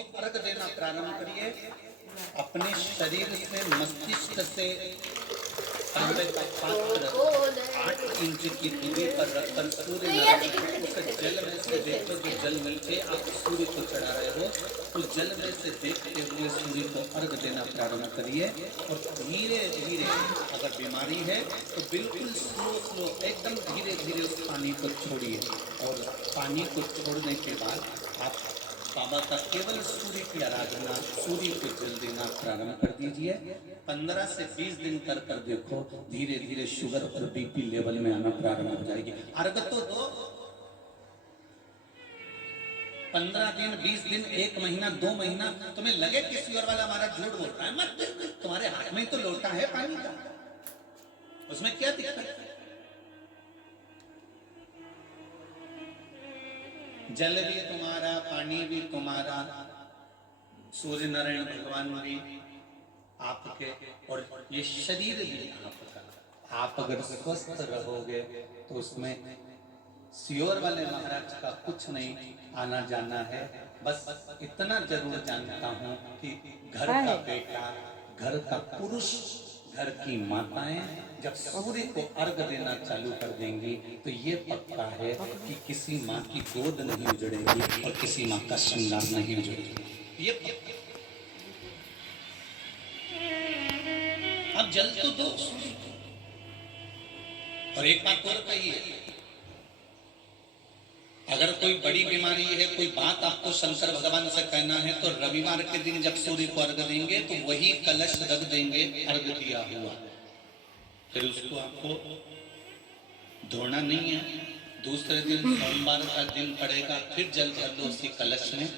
को अर्घ देना प्रारंभ करिए। अपने शरीर से, मस्तिष्क से तांबे का पात्र 8 इंच की दूरी पर रखकर सूर्य नारायण को उस जल में से देखो, जो जल मिलके आप सूर्य को चढ़ा रहे हो, तो जल में से देखते हुए सूर्य को अर्घ देना प्रारंभ करिए। और धीरे धीरे, अगर बीमारी है तो बिल्कुल स्लो एकदम धीरे धीरे उस पानी को छोड़िए। और पानी को छोड़ने के बाद आप बाबा का केवल सूर्य की आराधना, सूर्य को जल देना प्रारंभ कर दीजिए। 15 से 20 दिन कर कर देखो, धीरे धीरे शुगर और बीपी लेवल में आना प्रारंभ हो जाएगी। अर्घ तो दो, 15 दिन, 20 दिन, 1 महीना, 2 महीना, तुम्हें लगे कि शुगर वाला हमारा झूठ बोल रहा है, मत, तुम्हारे हाथ में तो लोटा है पानी का, उसमें क्या दिक्कत है? जल भी तुम्हारा, पानी भी तुम्हारा, सूर्य नारायण भगवान भी आपके, और ये शरीर भी आपका। आप अगर स्वस्थ रहोगे तो उसमें सियोर वाले महाराज का कुछ नहीं आना जाना है। बस इतना जरूर जानता हूं कि घर का बेटा, घर का पुरुष, घर की माताएं जब सूर्य को अर्घ देना चालू कर देंगी तो ये पक्का है कि किसी माँ की गोद नहीं उजड़ेगी और किसी माँ का श्रृंगार नहीं उजड़ेगा, ये पक्का। अब जल तो दो। और एक बात और कहिए, अगर कोई बड़ी बीमारी है, कोई बात आपको शंकर भगवान से कहना है, तो रविवार के दिन जब सूर्य को अर्घ देंगे तो वही कलश रख देंगे अर्घ दिया हुआ, फिर उसको आपको धोना नहीं है। दूसरे दिन सोमवार का दिन पड़ेगा, फिर जल भर लो उसी कलश में,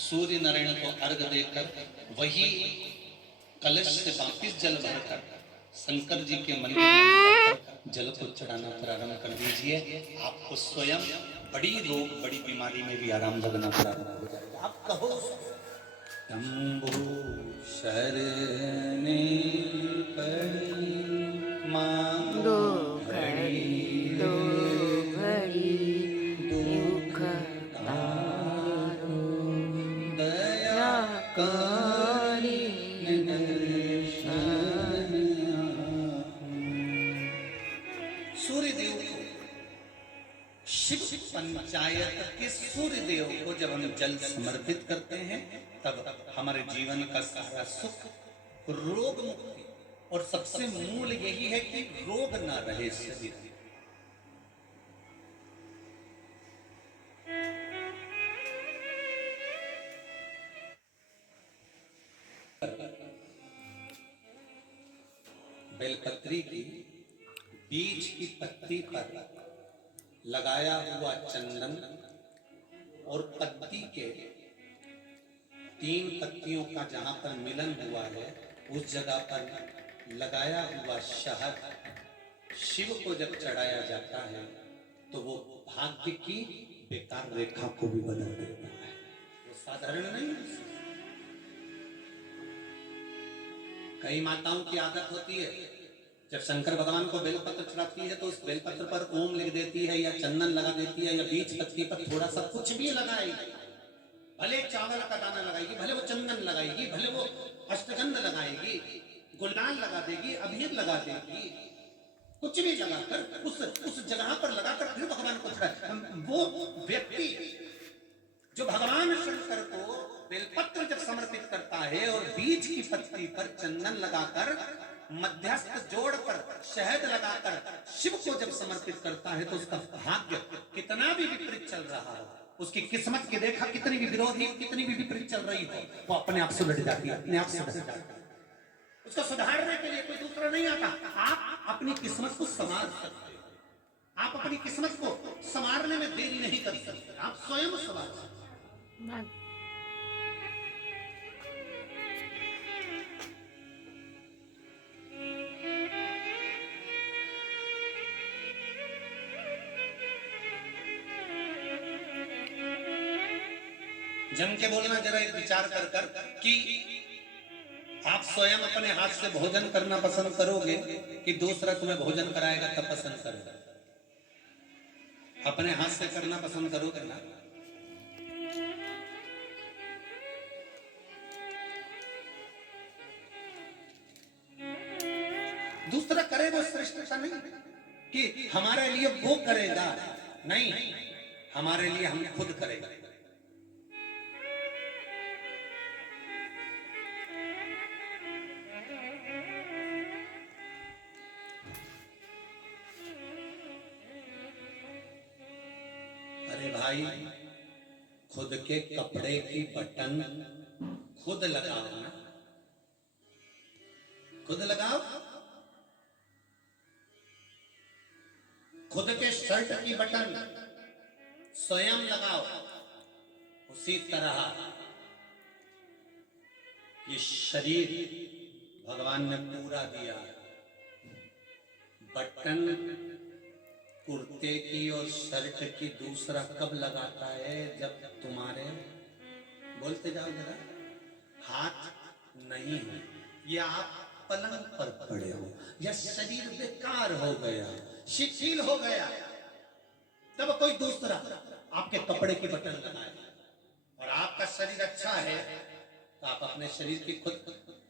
सूर्य नारायण को अर्घ देकर वही कलश से वापिस जल भरकर शंकर जी के मंदिर में जल को चढ़ाना प्रारंभ कर दीजिए। आपको स्वयं बड़ी रोग, बड़ी बीमारी में भी आराम लगना प्रारंभ हो जाएगा। आप कहो शंभु शरणे पड़ी मां, दो घड़ी दुख तारो, दया करी सूर्यदेव को, शिव पंचायत के सूर्यदेव को जब हम जल समर्पित करते हैं तब हमारे जीवन का सारा सुख, रोग मुक्ति, और सबसे मूल यही है कि रोग ना रहे शरीर में। बेलपत्री की बीज की पत्ती पर लगाया हुआ चंदन और पत्ती के 3 पत्तियों का जहां पर मिलन हुआ है उस जगह पर लगाया हुआ शहद शिव को जब चढ़ाया जाता है तो वो भाग्य की बेकार रेखा को भी बदल देता है। वो साधारण नहीं है। कई माताओं की आदत होती है, जब शंकर भगवान को बेलपत्र चढ़ाती है तो उस बेलपत्र पर ओम लिख देती है या चंदन लगा देती है या बीज पत्ती पर थोड़ा सा कुछ भी लगाएगी, भले चावल का दाना लगाएगी, भले वो चंदन लगाएगी, भले वो अष्टगंध लगाएगी, गुलाल लगा देगी, अबीर लगा देगी, कुछ भी लगाकर उस जगह पर लगाकर फिर भगवान को चढ़ाए। वो व्यक्ति जो भगवान शंकर को बेलपत्र जब समर्पित करता है और बीज की पत्ती पर चंदन लगाकर, मध्यस्थ जोड़कर, शहद लगाकर शिव को जब समर्पित करता है तो उसका भाग्य कितना भी विपरीत चल रहा हो, उसकी किस्मत की रेखा कितनी भी विरोधी, कितनी भी विपरीत चल रही हो, वो अपने आप से लड़ जाती है, अपने आप से लड़ जाती है। उसको सुधारने के लिए कोई दूसरा नहीं आता। आप अपनी किस्मत को संवार सकते हो, आप अपनी किस्मत को संवारने में देरी नहीं कर सकते, आप स्वयं संवार सकते। जम के बोलना जरा एक विचार कर कर कि आप स्वयं अपने हाथ से भोजन करना पसंद करोगे कि दूसरा तुम्हें भोजन कराएगा तब पसंद करोगे? अपने हाथ से करना पसंद करोगे ना? दूसरा करे वो श्रेष्ठता नहीं कि हमारे लिए वो करेगा, नहीं, हमारे लिए हम खुद करेगा। अरे भाई, खुद के कपड़े की बटन खुद लगाओ ना, खुद लगाओ। खुद के शर्ट की बटन स्वयं लगाओ। उसी तरह ये शरीर भगवान ने पूरा दिया। बटन कुर्ते की और शर्ट की दूसरा कब लगाता है? जब तुम्हारे, बोलते जाओ जरा, हाथ नहीं है, या आप पलंग पर पड़े हो, या शरीर बेकार हो गया, शिथिल हो गया, तब कोई दूसरा आपके कपड़े की बटन लगाए। और आपका शरीर अच्छा है तो आप अपने शरीर की खुद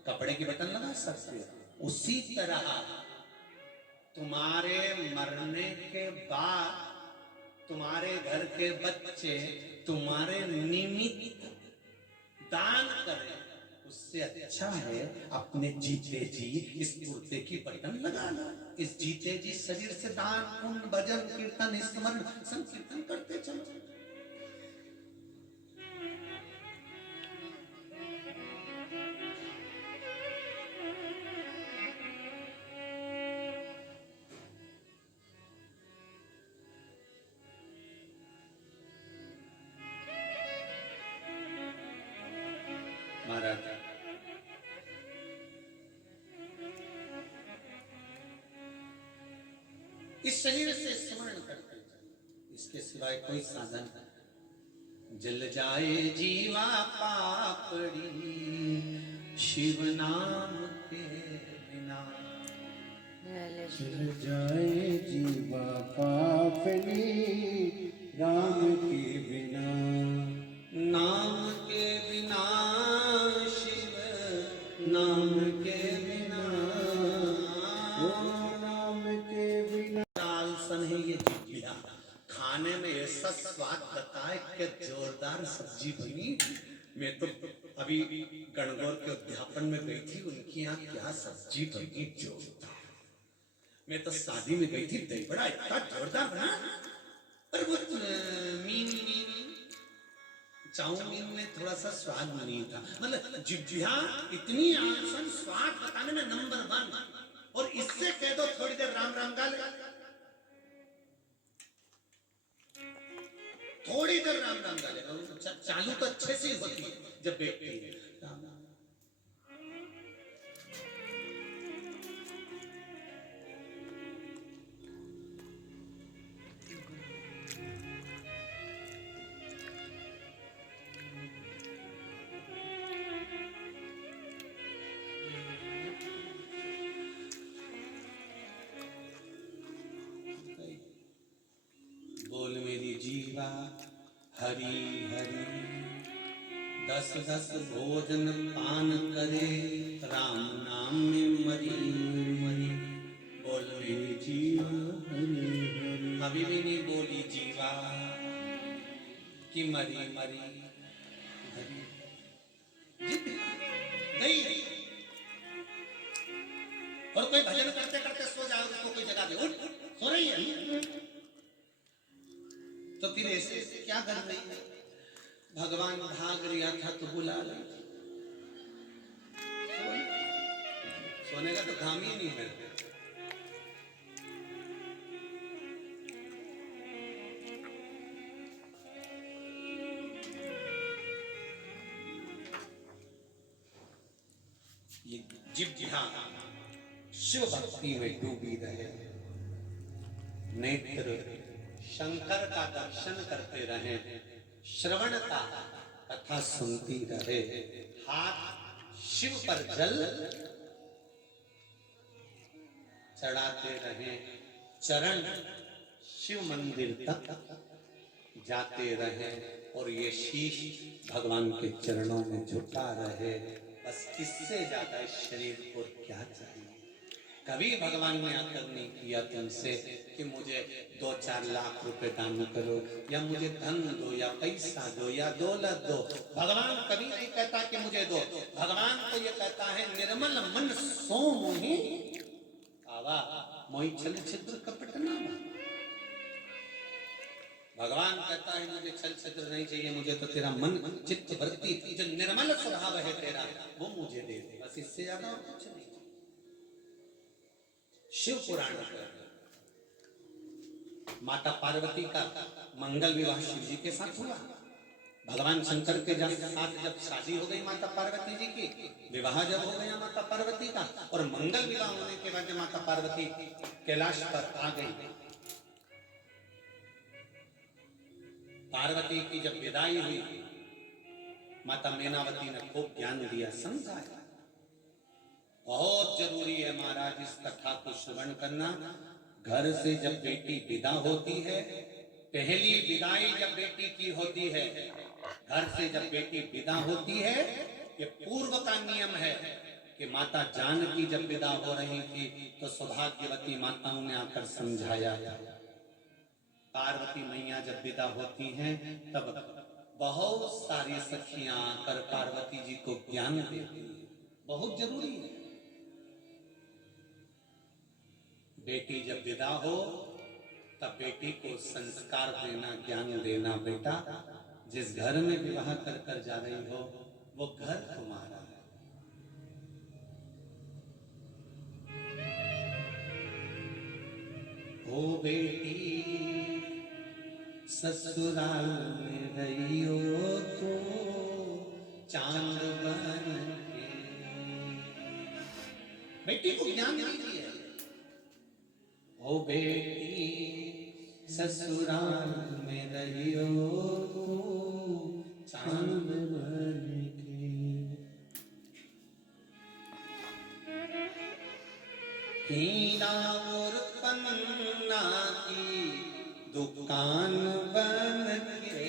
कपड़े की बटन लगा सकते हो। उसी तरह तुम्हारे मरने के बाद तुम्हारे घर के बच्चे तुम्हारे निमित्त दान करें, उससे अच्छा है अपने जीते जी इस कुर्ते की बटन लगा लो। इस जीते जी शरीर से दान, पुण्य, भजन, कीर्तन, स्मरण, संकीर्तन करते चलो। महाराज, इस शरीर से स्मरण करते चलो, इसके सिवाय कोई साधन नहीं। जल जाए जीवा पापड़ी शिव नाम के बिना, जल जाए जीवा पापड़ी राम के बिना, नाम के बिना शिव नाम के बिना, नाम के बिना। आलसन है ये जिज्ञा। खाने में ऐसा स्वाद बताए कि जोरदार सब्जी बनी। मैं तो अभी गणगौर के उद्यापन में गई थी, उनकी यहाँ क्या सब्जी बनी, जोरदार। मैं तो शादी में गई थी, दही बड़ा इतना जोरदार बना, पर वो चाउमीन में थोड़ा सा स्वाद नहीं था। मतलब जिज्ञा इतनी आसान, स्वाद बताने में नंबर 1। और इससे कह दो थोड़ी देर राम राम गा ले, थोड़ी देर राम राम गा ले, चालू तो अच्छे से होती है जब बैठती है। बोल मेरी जीवा हरि हरि, 10 भोजन पान करे, राम नाम में मरी मरी। बोल मेरी जीवा हरि हरि, अभी भी नहीं बोली जीवा कि मरी मरी हरि। गई। और कोई भजन करते करते सो जाए, उसको कोई जगह दे, उठ सो रही है, तो फिर ऐसे क्या कर रही है? भगवान भाग रिया था तो बुला ली। सोने का तो काम ही नहीं है। ये जिज्ञा शिव भक्ति में डूबी रहे, नेत्र शंकर का दर्शन करते रहे, श्रवण का कथा सुनती रहे, हाथ शिव पर जल चढ़ाते रहे, चरण शिव मंदिर तक जाते रहे, और ये शीश भगवान के चरणों में झुका रहे। बस इससे ज्यादा इस शरीर को क्या चाहिए? कभी भगवान ने आकर नहीं किया तुमसे कि मुझे 2-4 लाख रुपए दान करो या मुझे धन दो या पैसा दो या दौलत दो। भगवान कभी नहीं कहता कि मुझे दो। भगवान तो ये कहता है निर्मल मन सो मोहि आवा मोहि छल छिद्र कपट नावा। भगवान कहता है मुझे छल छिद्र नहीं चाहिए, मुझे तो तेरा मन चित्त वृत्ति जो निर्मल स्वभाव है तेरा वो मुझे दे दे, बस इससे ज्यादा और कुछ नहीं। शिव पुराण पर माता पार्वती का मंगल विवाह शिव जी के साथ हुआ। भगवान शंकर के साथ जब शादी हो गई माता पार्वती जी की, विवाह जब हो गया माता पार्वती का और मंगल विवाह होने के बाद माता पार्वती कैलाश पर आ गई, पार्वती की जब विदाई हुई माता मैनावती ने खूब ज्ञान दिया, समझाया। बहुत जरूरी है महाराज इस कथा को श्रवण करना। घर से जब बेटी विदा होती है, पहली विदाई जब बेटी की होती है, घर से जब बेटी विदा होती है, ये पूर्व का नियम है कि माता जानकी जब विदा हो रही थी तो सौभाग्यवती माताओं ने आकर समझाया। पार्वती मैया जब विदा होती हैं तब बहुत सारी सखियां आकर पार्वती जी को ज्ञान देती हैं, बहुत जरूरी है। बेटी जब विदा हो तब बेटी को संस्कार देना, ज्ञान देना। बेटा जिस घर में विवाह कर कर जा रही हो वो घर तुम्हारा है। ओ बेटी ससुराल में रही हो तो चांद बन के। बेटी को ज्ञान दीजिए। ओ बेटी ससुराल में रही हो तो चांद बन के। हीरा और पन्ना की दुकान बन के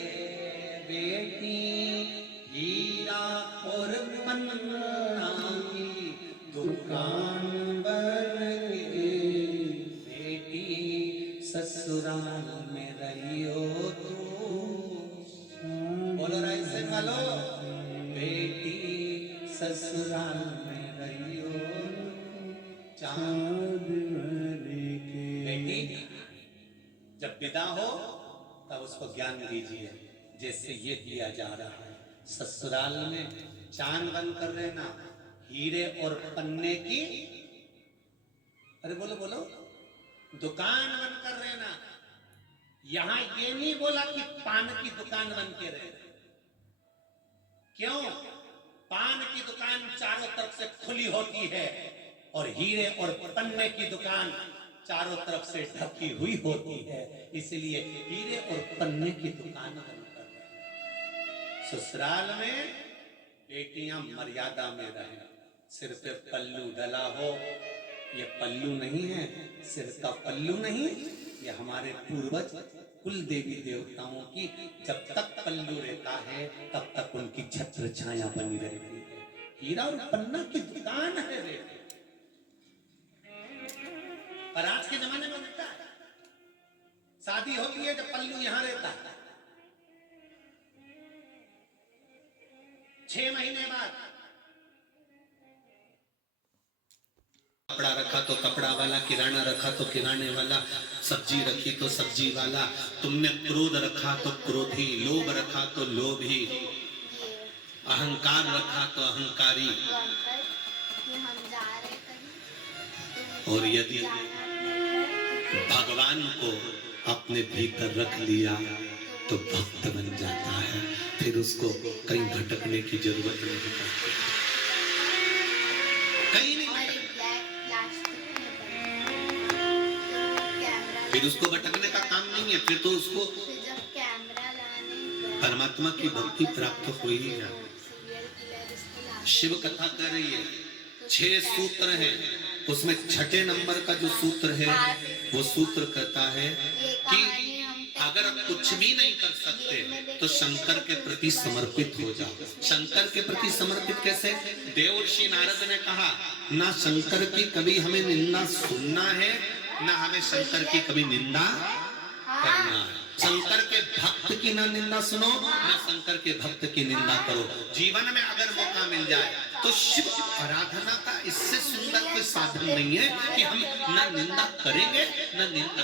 बेटी, हीरा और पन्ना की दुकान बन के बेटी ससुराल में रही हो तो। बोलो राइट से बोलो। बेटी ससुराल में रही हो चांद बन के। बेटी जब विदा हो तब उसको ज्ञान दीजिए जैसे ये दिया जा रहा है। ससुराल में चांद बन कर रहना, हीरे और पन्ने की, अरे बोलो बोलो, दुकान बन कर रहना। यहां ये नहीं बोला कि पान की दुकान बन के रहे। क्यों? पान की दुकान चारों तरफ से खुली होती है और हीरे और पन्ने की दुकान चारों तरफ से ढकी हुई होती है, इसलिए हीरे और पन्ने की दुकान बनकर रहे। ससुराल में बेटियां मर्यादा में रहे। सिर पे पल्लू डला हो, ये पल्लू नहीं है, सिर का पल्लू नहीं, ये हमारे पूर्वज कुल देवी देवताओं की जब तक पल्लू रहता है तब तक उनकी छत्र छाया बनी रहती है। हीरा और पन्ना की दुकान है बेटे। पर आज के जमाने में होता है, शादी होती है जब पल्लू यहां रहता है, 6 महीने बाद कपड़ा रखा तो कपड़ा वाला, किराना रखा तो किराने वाला, सब्जी रखी तो सब्जी वाला, तुमने क्रोध रखा तो क्रोधी, लोभ रखा तो लोभी, अहंकार रखा तो अहंकारी। और यदि भगवान को अपने भीतर रख लिया तो भक्त बन जाता है, फिर उसको कहीं भटकने की जरूरत नहीं पड़ती, कहीं नहीं फिर उसको भटकने का काम नहीं है, फिर तो उसको परमात्मा की भक्ति प्राप्त हो ही जाए। शिव कथा कर रही है, 6 सूत्र हैं, उसमें 6ठे नंबर का जो सूत्र है वो सूत्र कहता है कि अगर कुछ भी नहीं कर सकते तो शंकर के प्रति समर्पित हो जाओ। शंकर के प्रति समर्पित कैसे? देवर्षि नारद ने कहा, ना शंकर की कभी हमें निंदा सुनना है, ना हमें शंकर की कभी निंदा करना है। शंकर के भक्त की ना निंदा सुनो, ना शंकर के भक्त की निंदा करो। जीवन में अगर मौका मिल जाए तो शिव आराधना का इससे सुंदर कोई साधन नहीं है कि हम ना निंदा करेंगे ना निंदा।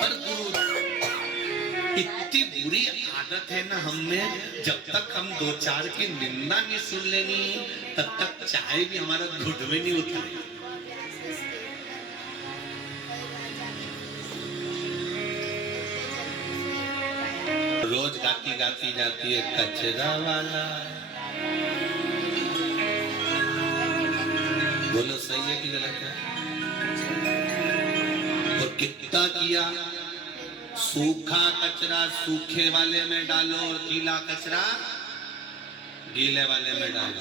पर गुरु इतनी बुरी आदत है ना हमें, जब तक हम दो चार की निंदा नहीं सुन लेनी तब तक चाय भी हमारा घुट में नहीं उतरेगी। रोज गाती गाती जाती है कचरा वाला। बोलो सही है कि गलत है? और कितना किया? सूखा कचरा सूखे वाले में डालो और गीला कचरा गीले वाले में डालो।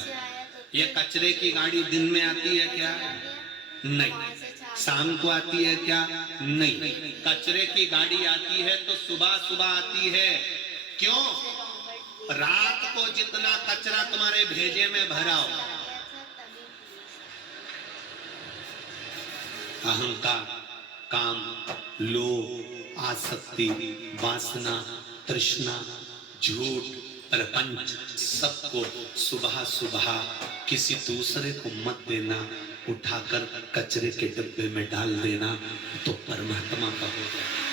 ये कचरे की गाड़ी दिन में आती है क्या? नहीं। शाम को आती है क्या? नहीं। कचरे की गाड़ी आती है तो सुबह सुबह आती है। क्यों? रात को जितना कचरा तुम्हारे भेजे में भराओ, अहंकार, काम, लोभ, आसक्ति, वासना, तृष्णा, झूठ, प्रपंच, सबको सुबह सुबह किसी दूसरे को मत देना, उठाकर कचरे के डिब्बे में डाल देना तो परमात्मा का होगा।